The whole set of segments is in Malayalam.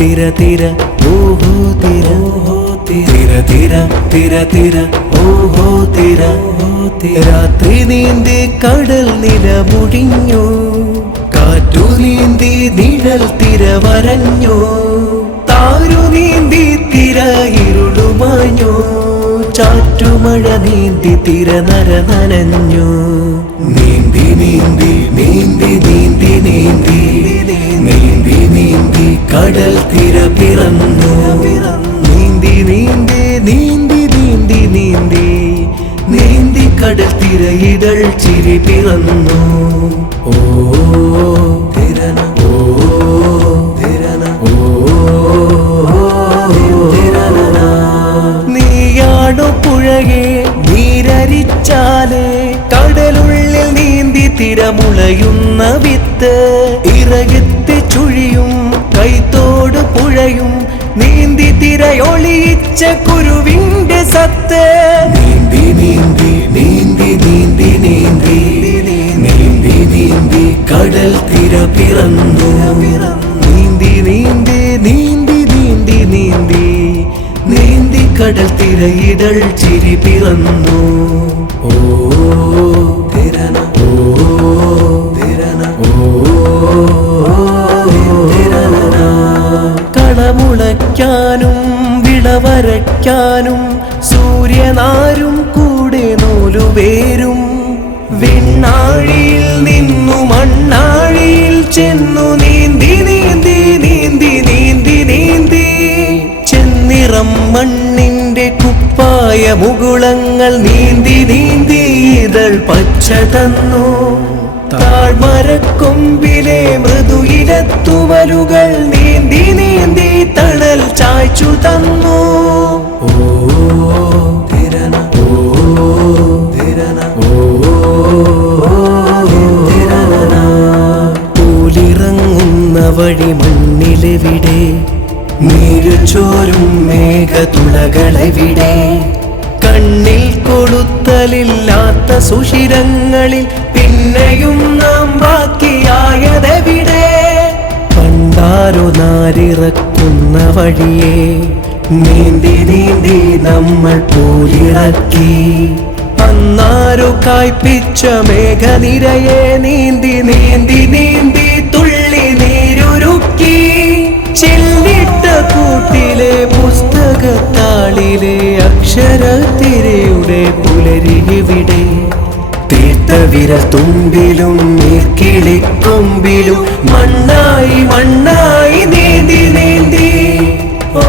തിര തിര ഓഹോ തിര തിര തിര തിര തിര ഓഹോ തിര രാത്രി നീന്തി കടൽ നില മുടിഞ്ഞു, കാറ്റു നീന്തി നിഴൽ തിര വരഞ്ഞു, താരു നീന്തി തിര ഇരുളുമാഞ്ഞു, ചാറ്റുമഴ നീന്തി തിര നര നനഞ്ഞു. നീന്തി നീന്തി നീന്തി നീന്തി നീന്തി നീന്തി നീന്തി കടൽ തിര പിറന്നു. നീന്തി നീന്തി നീന്തി നീന്തി നീന്തി നീന്തി കടൽ തിര ഇതൾ ചിരി പിറന്നു. ഓ തിരന ഓ തിരന ഓ തിരന. നീയാടു പുഴകെ നീരരിച്ചാലേ കടലുള്ളിൽ നീന്തി തിരമുളയുന്ന വിത്ത്, ഇറകെത്തി ചുഴിയും കൈത്തോട് പുഴയും നീന്തി തിരയൊളിയിച്ച കുരുവിന്റെ സത്ത്. നീന്തി നീന്തി നീന്തി നീന്തി നീന്തി നീന്തി നീന്തി കടൽ തിര പിറന്നു. നീന്തി നീന്തി നീന്തി നീന്തി നീന്തി നീന്തി കടൽ തിര ഇതൾ ചിരി പിറന്നു. ഓ തിരന ഓ തിരന ഓ തിരന. കളമുളയ്ക്കാനും വിളവരയ്ക്കാനും സൂര്യനാരും കൂടെ നൂലുവേരും, വിണ്ണാഴിയിൽ നിന്നു മണ്ണാഴിയിൽ ചെന്നു നീന്തി നീന്തി നീന്തി നീന്തി നീന്തി ചെന്നിറം മണ്ണിന്റെ കുപ്പായ മുകുളങ്ങൾ നീന്തി നീന്തി ഇതൾ പച്ച തന്നു. താഴ്മരക്കൊമ്പിലെ മൃദുയിലത്തുവലുകൾ നീന്തി നീന്തി തണൽ ചായ്ച്ചു തന്നു. ഓ തിരന ഓ തിരന ഓ തിരന. പൂലിറങ്ങുന്ന വഴി മണ്ണിലെവിടെ, നീരു ചോരും മേഘതുളകളെവിടെ, കണ്ണിൽ കൊളുത്തലില്ലാത്ത സുഷിരങ്ങളിൽ പിന്നെയും നാം ബാക്കിയായതെവിടെ. പണ്ടാരോ നാരിറക്കുന്ന വഴിയെ നീന്തി നീന്തി നമ്മൾ പൂലിറക്കി, അന്നാരോ കായ്പിച്ച മേഘനിരയെ നീന്തി നീന്തി നീന്തി തുള്ളി നീരുരുക്കി. ചെല്ലിട്ട കൂട്ടിലെ പുസ്തകത്താളിലെ അക്ഷരത്തിരയുടെ പുലരിവിടെ, തീർത്തവിരൽ തുമ്പിലും നീർക്കിളിക്കൊമ്പിലും മണ്ണായി മണ്ണായി നീന്തി നീന്തി. ഓ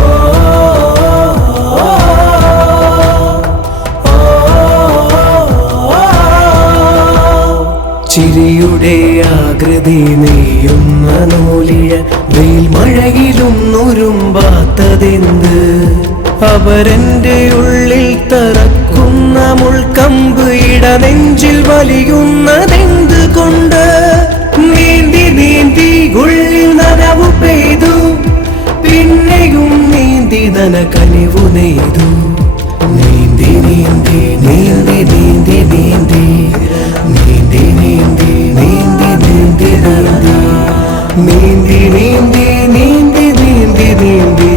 ചിരിയുടെ ആകൃതി നെയ്യുന്ന നൂലിഴ വെയിൽ മഴയിലും നുരുമ്പാത്തതെന്ത്, അവരെന്റെ ഉള്ളിൽ തറക്കുന്ന മുൾക്കമ്പ് ഇടനെഞ്ചിൽ വലിയുന്നതെന്ത് കൊണ്ട്. നീന്തി നീന്തി ഉള്ളിൽ നനവു പെയ്തു, പിന്നെയും നീന്തി നന കനിവു നെയ്തു. നീന്തി നീന്തി നീന്തി നീന്തി നീന്തി നീന്തി നീന്തി നീന്തി നീന്തി നീന്തി നീന്തി നീന്തി നീന്തി നീന്തി